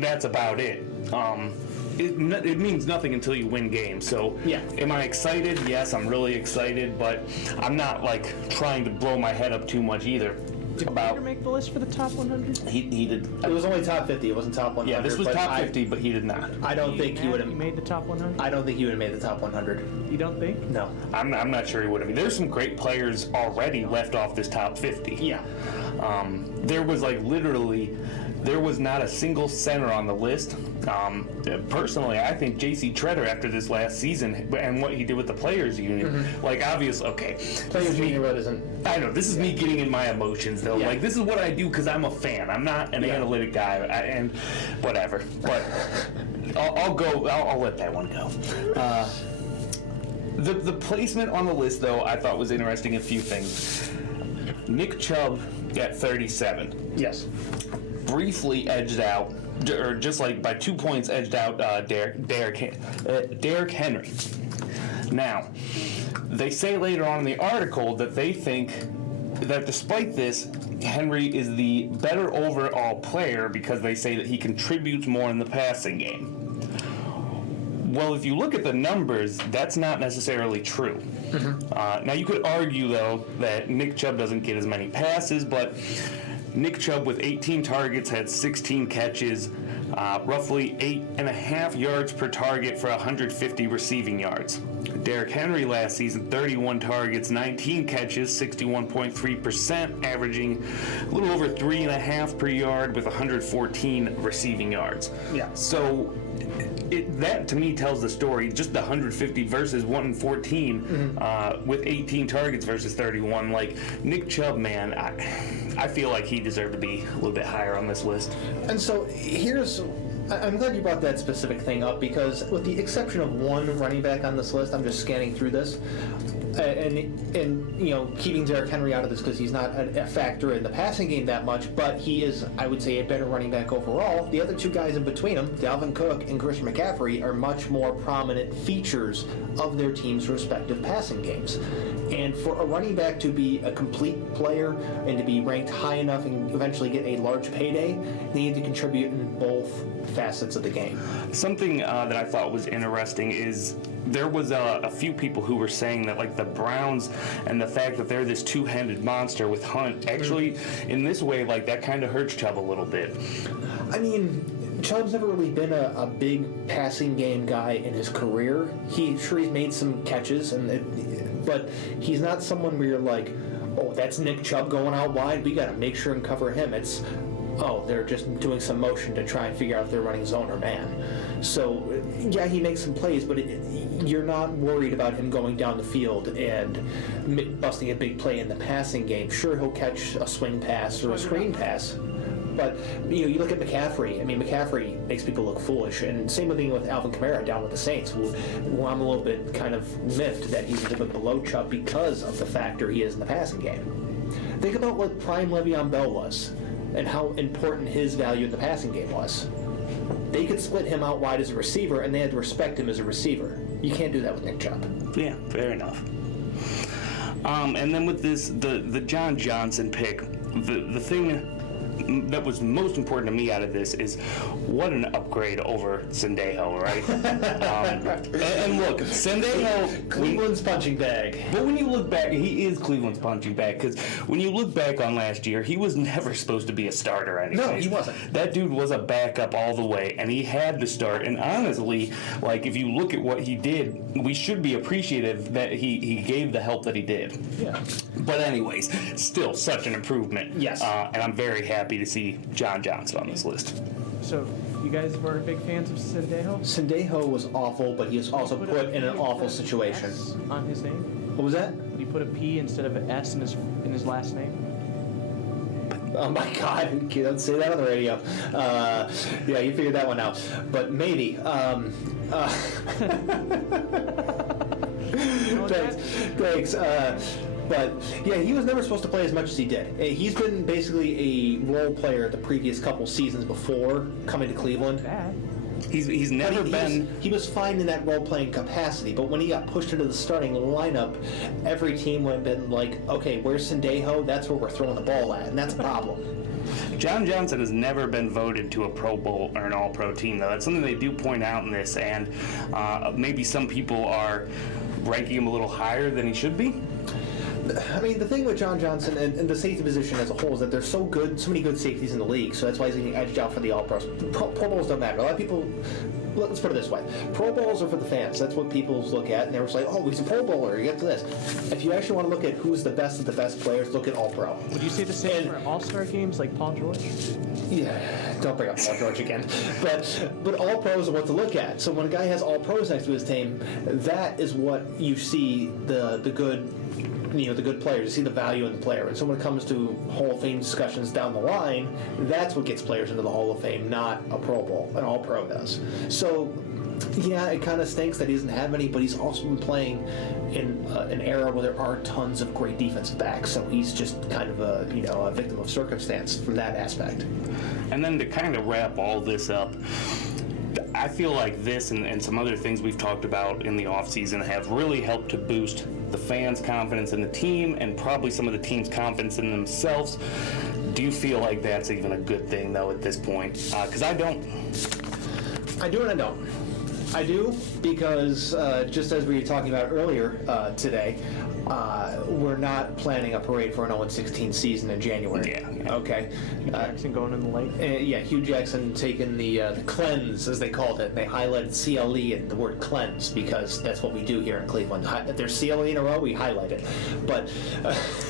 that's about it. It means nothing until you win games. So, Yeah. am I excited? Yes, I'm really excited, but I'm not like trying to blow my head up too much either. Did Baker make the list for the top 100? He did. It was only top 50. It wasn't top 100. Yeah, this was but top 50, but he did not. I don't think he would He have. made the top 100? I don't think he would have made the top 100. You don't think? No. I'm not sure he would have. There's some great players already left off this top 50. Yeah. There was like literally, there was not a single center on the list. Personally, I think J.C. Treader after this last season and what he did with the Players Union, like obviously, okay. Players Union road isn't. I know, this is me getting in my emotions though. Yeah. Like this is what I do because I'm a fan. I'm not an analytic guy and whatever. But I'll let that one go. The placement on the list though, I thought was interesting. A few things. Nick Chubb at 37. Yes. Briefly edged out, or just like by 2 points edged out Derrick Henry. Now, they say later on in the article that they think that despite this, Henry is the better overall player because they say that he contributes more in the passing game. Well, if you look at the numbers, that's not necessarily true. Now, you could argue, though, that Nick Chubb doesn't get as many passes, but Nick Chubb with 18 targets had 16 catches, roughly 8.5 yards per target for 150 receiving yards. Derrick Henry last season, 31 targets, 19 catches, 61.3%, averaging a little over 3.5 per yard with 114 receiving yards. Yeah. So that to me tells the story. Just the 150 versus 114 with 18 targets versus 31. Like Nick Chubb, man, I feel like he deserved to be a little bit higher on this list. And so I'm glad you brought that specific thing up because with the exception of one running back on this list, I'm just scanning through this, and you know, keeping Derrick Henry out of this because he's not a factor in the passing game that much, but he is, I would say, a better running back overall. The other two guys in between him, Dalvin Cook and Christian McCaffrey, are much more prominent features of their team's respective passing games. And for a running back to be a complete player and to be ranked high enough and eventually get a large payday, they need to contribute in both facets of the game. Something that I thought was interesting is there was a few people who were saying that like the Browns and the fact that they're this two-handed monster with Hunt actually in this way like that kind of hurts Chubb a little bit. I mean, Chubb's never really been a big passing game guy in his career. He's made some catches, but he's not someone where you're like, oh, that's Nick Chubb going out wide. We got to make sure and cover him. It's, oh, they're just doing some motion to try and figure out if they're running zone or man. So, yeah, he makes some plays, but you're not worried about him going down the field and busting a big play in the passing game. Sure, he'll catch a swing pass or a screen pass. But, you know, you look at McCaffrey. I mean, McCaffrey makes people look foolish. And same thing with Alvin Kamara down with the Saints, who I'm a little bit kind of miffed that he's a little bit below Chubb because of the factor he is in the passing game. Think about what prime Le'Veon Bell was and how important his value in the passing game was. They could split him out wide as a receiver, and they had to respect him as a receiver. You can't do that with Nick Chubb. Yeah, fair enough. And then with this, the John Johnson pick, the thing that was most important to me out of this is what an upgrade over Sendejo, right? And look, Sendejo, Cleveland's punching bag. but when you look back, he is Cleveland's punching bag because when you look back on last year, he was never supposed to be a starter anyways. No, he wasn't. That dude was a backup all the way, and he had to start. And honestly, like if you look at what he did, we should be appreciative that he gave the help that he did. Yeah. But anyways, still such an improvement. Yes. And I'm very happy to see John Johnson on this list. So, you guys were big fans of Sendejo? Sendejo was awful, but he was also Put put a in an P awful instead of situation. S on his name? What was that? Did he put a P instead of an S in his last name? Oh my God! Don't say that on the radio. Yeah, you figured that one out. But maybe. Thanks. But yeah, he was never supposed to play as much as he did. He's been basically a role player the previous couple seasons before coming to Cleveland. Bad. He's never been. He was fine in that role-playing capacity, but when he got pushed into the starting lineup, every team would have been like, okay, where's Sendejo? That's where we're throwing the ball at, and that's a problem. John Johnson has never been voted to a Pro Bowl or an All-Pro team, though. That's something they do point out in this, and maybe some people are ranking him a little higher than he should be. I mean, the thing with John Johnson and the safety position as a whole is that there's so many good safeties in the league, so that's why he's getting edged out for the All-Pros. Pro Bowls don't matter. A lot of people, let's put it this way, Pro Bowls are for the fans. That's what people look at, and they're just like, oh, he's a Pro Bowler, you get to this. If you actually want to look at who's the best of the best players, look at All-Pro. Would you say the same for All-Star games like Paul George? Yeah, don't bring up Paul George again. But all pros are what to look at. So when a guy has all pros next to his team, that is what you see the good, the good players. You see the value in the player. And so when it comes to Hall of Fame discussions down the line, that's what gets players into the Hall of Fame, not a Pro Bowl. An all pro does. So yeah, it kind of stinks that he doesn't have any, but he's also been playing in an era where there are tons of great defensive backs, so he's just kind of a victim of circumstance from that aspect. And then to kind of wrap all this up, I feel like this and some other things we've talked about in the offseason have really helped to boost the fans' confidence in the team and probably some of the team's confidence in themselves. Do you feel like that's even a good thing, though, at this point? Because I don't. I do and I don't. I do because, just as we were talking about earlier today, we're not planning a parade for an 0-16 season in January. Yeah. Okay. Hugh Jackson going in the lake? Yeah, Hugh Jackson taking the cleanse, as they called it. They highlighted CLE and the word cleanse because that's what we do here in Cleveland. If there's CLE in a row, we highlight it. But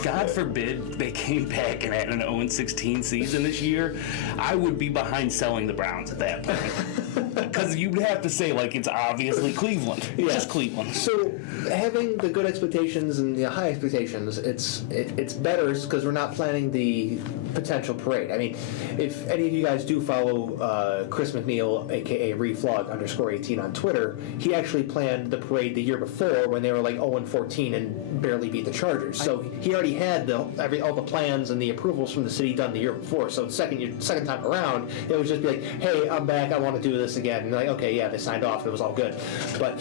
God forbid they came back and had an 0-16 season this year. I would be behind selling the Browns at that point. Because you'd have to say, like, it's obviously Cleveland. It's just Cleveland. So having the good expectations and the high expectations, it's better because we're not planning the potential parade. I mean, if any of you guys do follow Chris McNeil, aka reflog_18 on Twitter, he actually planned the parade the year before when they were like 0-14 and barely beat the Chargers. So he already had all the plans and the approvals from the city done the year before. So the second time around, it would just be like, hey, I'm back, I want to do this again. And they're like, okay, yeah, they signed off, it was all good. But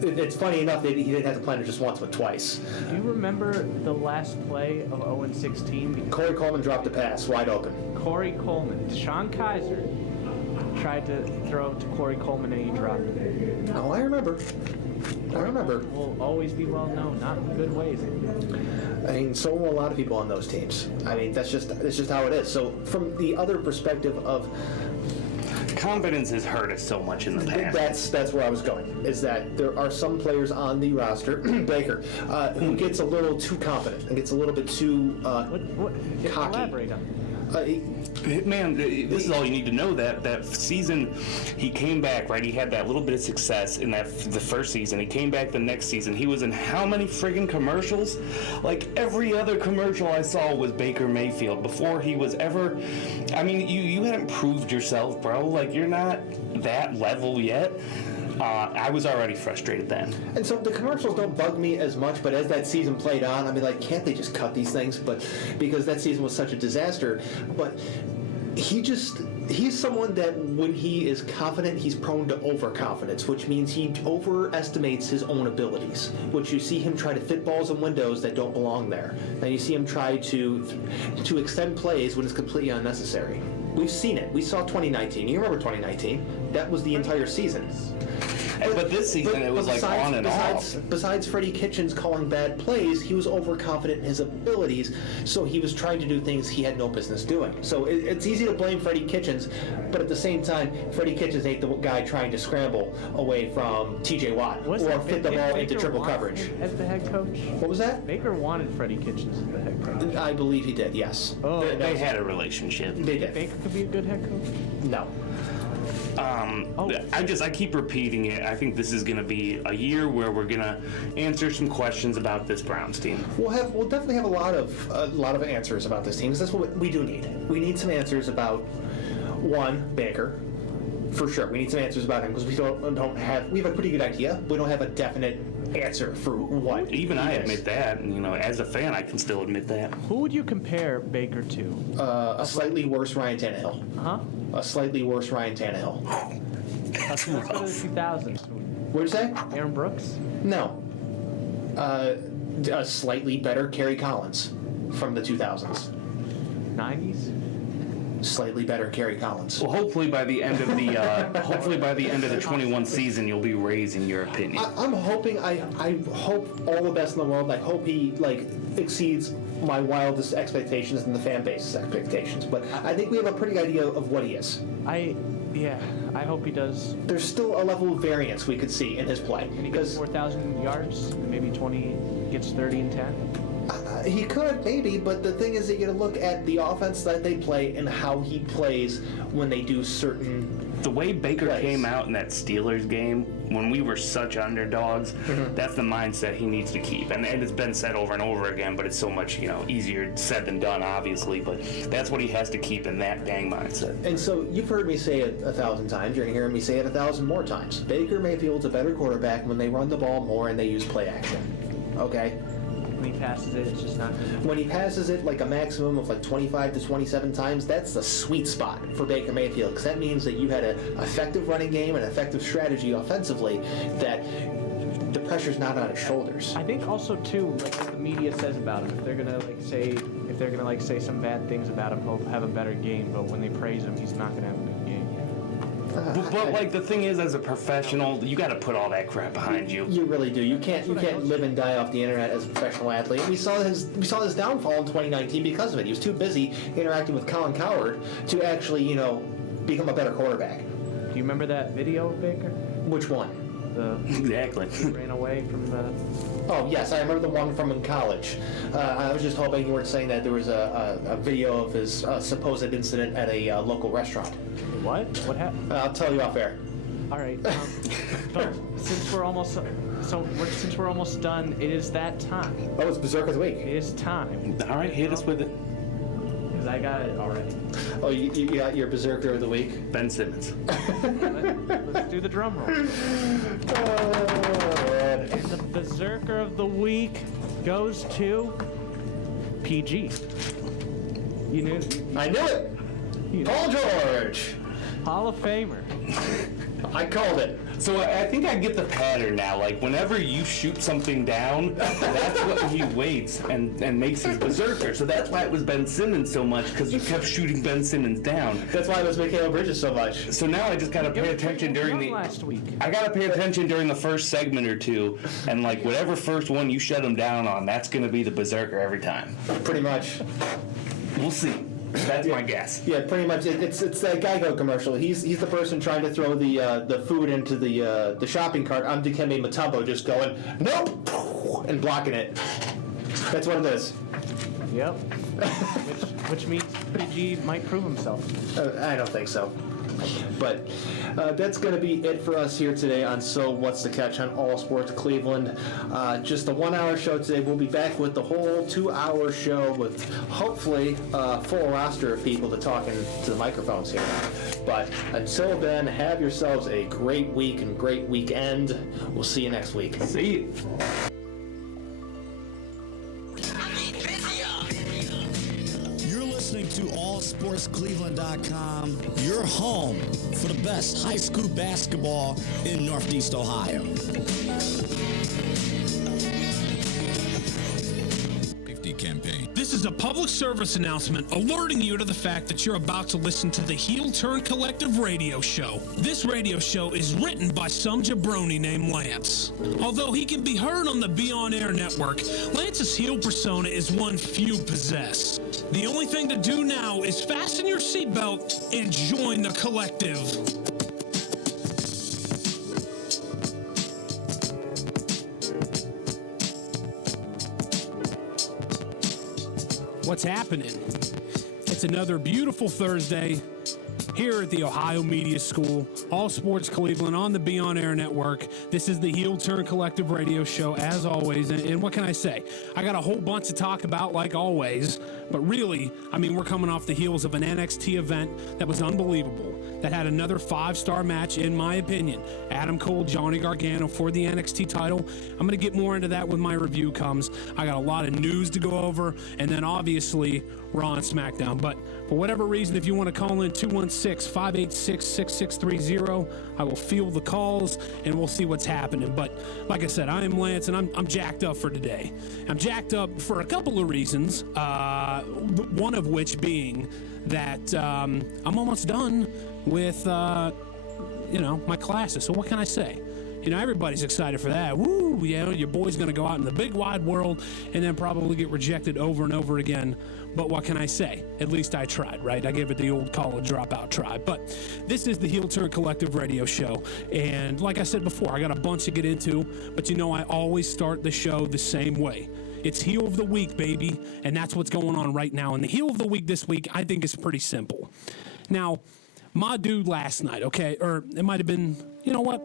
it's funny enough that he didn't have to plan it just once, but twice. Do you remember the last play of 0-16? Corey Coleman dropped a pass, wide open. Corey Coleman. Deshaun Kaiser tried to throw to Corey Coleman and he dropped it. Oh, I remember. Will always be well known, not in good ways. I mean, so will a lot of people on those teams. I mean, that's just how it is. So from the other perspective of confidence has hurt us so much in the past. that's where I was going, is that there are some players on the roster, Baker, who gets a little too confident and gets a little bit too cocky. Elaborate on Man, this is all you need to know. That season, he came back, right? He had that little bit of success in the first season. He came back the next season. He was in how many friggin' commercials? Like, every other commercial I saw was Baker Mayfield before he was ever... I mean, you hadn't proved yourself, bro. Like, you're not that level yet. I was already frustrated then. And so the commercials don't bug me as much, but as that season played on, I'd be like, can't they just cut these things? But because that season was such a disaster. But he's someone that when he is confident, he's prone to overconfidence, which means he overestimates his own abilities, which you see him try to fit balls in windows that don't belong there. Then you see him try to extend plays when it's completely unnecessary. We've seen it. We saw 2019. You remember 2019? That was the entire season. But this season, it was like on and off. Besides Freddie Kitchens calling bad plays, he was overconfident in his abilities, so he was trying to do things he had no business doing. So it's easy to blame Freddie Kitchens, but at the same time, Freddie Kitchens ain't the guy trying to scramble away from T.J. Watt or fit the ball into triple coverage. As the head coach? What was that? Baker wanted Freddie Kitchens as the head coach. I believe he did, yes. Oh, They had a relationship. They did. Baker could be a good head coach? No. I keep repeating it. I think this is going to be a year where we're going to answer some questions about this Browns team. We'll definitely have a lot of answers about this team, because that's what we do need. We need some answers about one, Baker, for sure. We need some answers about him because we have a pretty good idea. We don't have a definite answer for what. Even I admit that, and as a fan, I can still admit that. Who would you compare Baker to? A slightly worse Ryan Tannehill. Huh? A slightly worse Ryan Tannehill. Let's go to the 2000s. What'd you say? Aaron Brooks? No. A slightly better Kerry Collins from the 2000s. 90s? Slightly better Kerry Collins. Well, hopefully by the end of the 21 season, you'll be raising your opinion. I'm hoping. I hope all the best in the world. I hope he exceeds my wildest expectations and the fan base's expectations. But I think we have a pretty good idea of what he is. I hope he does. There's still a level of variance we could see in his play. And he gets 4,000 yards, and maybe 20 gets 30 and 10. He could, maybe, but the thing is that you gotta look at the offense that they play and how he plays when they do certain. The way Baker plays. came out in that Steelers game, when we were such underdogs, that's the mindset he needs to keep. And it's been said over and over again, but it's so much, easier said than done, obviously. But that's what he has to keep in that dang mindset. And so you've heard me say it 1,000 times. You're gonna hear me say it 1,000 more times. Baker Mayfield's a better quarterback when they run the ball more and they use play action. Okay? When he passes it, it's just not good. When he passes it like a maximum of 25 to 27 times, that's the sweet spot for Baker Mayfield, because that means that you had an effective running game and effective strategy offensively, that the pressure's not on his shoulders. I think also too, what the media says about him. If they're gonna say some bad things about him, he'll have a better game. But when they praise him, he's not gonna have a good game. But the thing is, as a professional, you got to put all that crap behind you. You really do. You can't live and die off the internet as a professional athlete. We saw his downfall in 2019 because of it. He was too busy interacting with Colin Cowherd to actually, become a better quarterback. Do you remember that video of Baker? Which one? Exactly. He ran away from the. Oh, yes, I remember the one from in college. I was just hoping you weren't saying that there was a video of his supposed incident at a local restaurant. What? What happened? I'll tell you off air. All right. But since we're almost done, it is that time. Oh, it's Berserk of the Week. It is time. All right, hit us with it. Because I got it already. Oh, you got your Berserker of the Week? Ben Simmons. Let's do the drum roll. And the Berserker of the Week goes to PG. You knew. I knew it! You Paul George! Hall of Famer. I called it. So I think I get the pattern now. Like, whenever you shoot something down, that's what he waits and makes his berserker. So that's why it was Ben Simmons so much, because you kept shooting Ben Simmons down. That's why it was Mikhail Bridges so much. So now I just gotta pay attention during last week. I gotta pay attention during the first segment or two, and whatever first one you shut him down on, that's gonna be the berserker every time. Pretty much. We'll see. That's my guess. Yeah, pretty much. It's that Geico commercial. He's the person trying to throw the food into the shopping cart. I'm Dikembe Mutombo just going, nope, and blocking it. That's what it is. Yep. which means PG might prove himself. I don't think so. But that's going to be it for us here today on So What's the Catch on All Sports Cleveland. Just a 1 hour show today. We'll be back with the whole 2 hour show with hopefully a full roster of people to talk into the microphones here. But until then, have yourselves a great week and great weekend. We'll see you next week. See you. Listening to allsportscleveland.com, your home for the best high school basketball in Northeast Ohio. Campaign. This is a public service announcement alerting you to the fact that you're about to listen to the Heel Turn Collective radio show. This radio show is written by some jabroni named Lance. Although he can be heard on the Be On Air network, Lance's heel persona is one few possess. The only thing to do now is fasten your seatbelt and join the collective. What's happening? It's another beautiful Thursday here at the Ohio Media School, All Sports Cleveland on the Be On Air network. This is the Heel Turn Collective radio show, as always. And what can I say? I got a whole bunch to talk about, like always. But really, we're coming off the heels of an NXT event that was unbelievable, that had another 5-star match, in my opinion. Adam Cole, Johnny Gargano for the NXT title. I'm going to get more into that when my review comes. I got a lot of news to go over, and then obviously Raw and SmackDown. But for whatever reason, if you want to call in 216-586-6630, 0. I will field the calls, and we'll see what's happening. But like I said, I am Lance, and I'm jacked up for today. I'm jacked up for a couple of reasons, one of which being that I'm almost done with, my classes. So what can I say? Everybody's excited for that. Woo, your boy's going to go out in the big wide world and then probably get rejected over and over again. But what can I say? At least I tried, right? I gave it the old college dropout try. But this is the Heel Turn Collective Radio Show. And like I said before, I got a bunch to get into. But I always start the show the same way. It's Heel of the Week, baby. And that's what's going on right now. And the Heel of the Week this week, I think, is pretty simple. Now, my dude last night, okay? Or it might have been, you know what?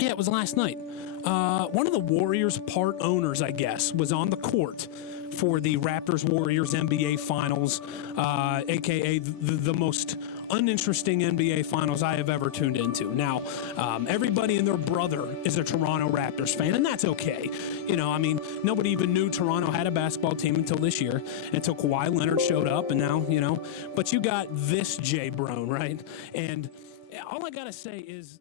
Yeah, it was last night. One of the Warriors part owners, I guess, was on the court for the Raptors-Warriors NBA Finals, a.k.a. the most uninteresting NBA Finals I have ever tuned into. Now, everybody and their brother is a Toronto Raptors fan, and that's okay. Nobody even knew Toronto had a basketball team until this year, until Kawhi Leonard showed up, and now, but you got this Jay Brown, right? And all I got to say is...